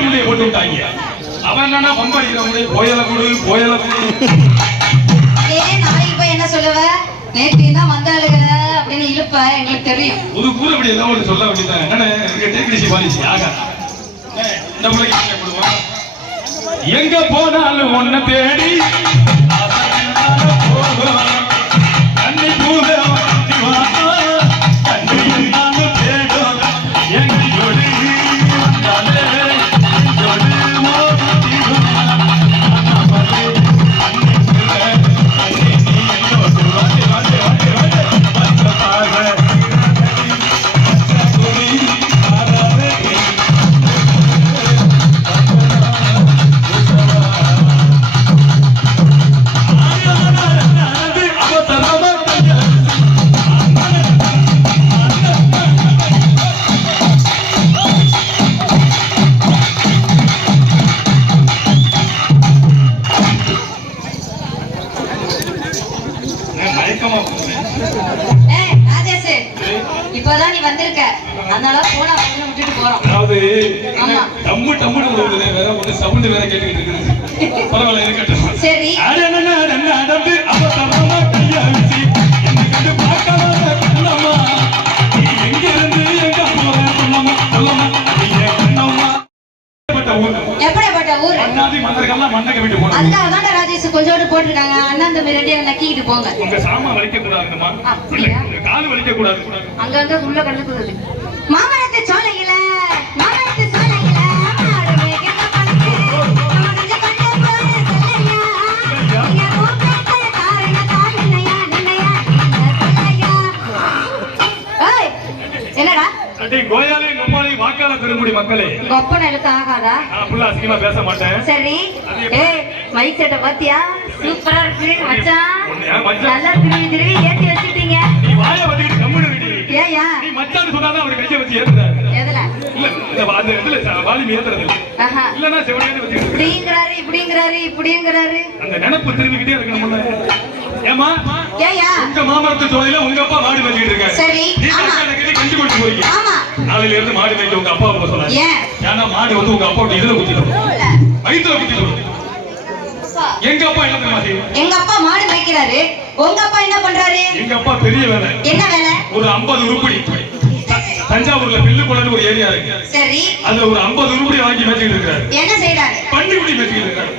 Pant முடிய போட்டு விட்டாங்க அவன் என்னன்னா பம்படிக்கிற முடிய போயல குடு போயல குடு ஏ நாளைக்கு போய் என்ன சொல்லுவ? நேற்று தான் வந்தாளுக? அப்படின்னு இழுப்ப எங்களுக்கு தெரியும். ஒரு கூற அப்படி எல்லாம் ஒன்று சொல்ல வேண்டியதான் என்னன்னு எனக்கு டேக்கிடிசி பாலிசி ஆகா. இந்த பிள்ளைக்கு என்ன கொடுவோம் எங்க போனாலும் ஒன்ன தேடி. போகும். ஏய் ராஜேஷ் இப்பதான் நீ வந்திருக்க. அதனால போனா அப்படின்னு விட்டுட்டு போறோம். அதாவது. டம்மு டம்முன்னு விடுவதே வேற ஒண்ணு சவுண்ட் வேற கேட்டுக்கிட்டு இருக்குது. பரவாயில்ல இருக்கட்டும். சரி. மண்டக்க விட்டு போனோம் அதுக்காக தான் ராஜேஷ் கொஞ்சோண்டு போட்டிருக்காங்க. தம்பி ரெண்டு பேரும் நக்கிக்கிட்டு போங்க. உங்க சாமா வலிக்க கூடாதுமா அப்படியா? கால் வலிக்க கூடாது அங்கங்க உள்ள கலக்குது மாமரத்து சோலையில மாமரத்து சோலையில என்னடா? அடே கோயாலே கொம்மாலே வாக்காள பெருங்குடி மக்களே. கொப்பனை எழுத்து ஆகாதா? நான் புள்ள அசிங்கமா பேச மாட்டேன். சரி. ஏய் மைக் செட்டை பாத்தியா? சூப்பரா இருக்கு மச்சான். மச்சான்? நல்லா திருவி திருவி ஏத்தி வச்சுட்டீங்க. நீ வாய வச்சுக்கிட்டு கம்முனு விடி ஏயா நீ மச்சான்னு சொன்னாதான் அவர் கையை வச்சு ஏத்துறாரு. எதுல? இல்ல இந்த வா- அந்த இதுல ச- வாலிபம் ஏத்துறது இல்ல. ஆஹா. இல்லன்னா செவனையானு வச்சுக்கிட்டு இருக்கு. இப்படிங்கிறாரு இப்படிங்கிறாரு இப்படிங்கிறாரு. அந்த நினைப்பு திரும்பிக்கிட்டே இருக்கணும்ல. ஏமா ஏயா உங்க மாமரத்து சோலையில உங்க அப்பா மாடு மேய்ச்சிட்டு இருக்காரு. சரி ஆமா. கஞ்சி கொடுத்து போறீங்க ஆமா. நாளையில இருந்து மாடு மேய்க்க உங்க அப்பா போக சொல்லாரு ஏன்? ஏன்னா மாடு வந்து உங்க அப்பாவோட இதுல குத்திடும் குத்திடும் அப்பா, எங்க அப்பா என்ன செய்யும் எங்க அப்பா மாடு மேய்க்கிறாரு. உங்க அப்பா என்ன பண்றாரு? எங்க அப்பா பெரிய வேலை. என்ன வேலை? ஒரு 50 உருப்படி. தஞ்சாவூர்ல பில்லுக்குளன்னு ஒரு ஏரியா இருக்கு. சரி. அதுல ஒரு 50 உருப்படி வாங்கி மேய்ச்சிட்டு இருக்காரு. என்ன செய்யறாரு பன்னிக்குடி மேய்ச்சிட்டு இருக்காரு.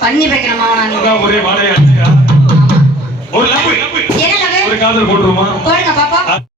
பண்ணி அதான் ஒரே வாடகை ஒரு லவ் என்ன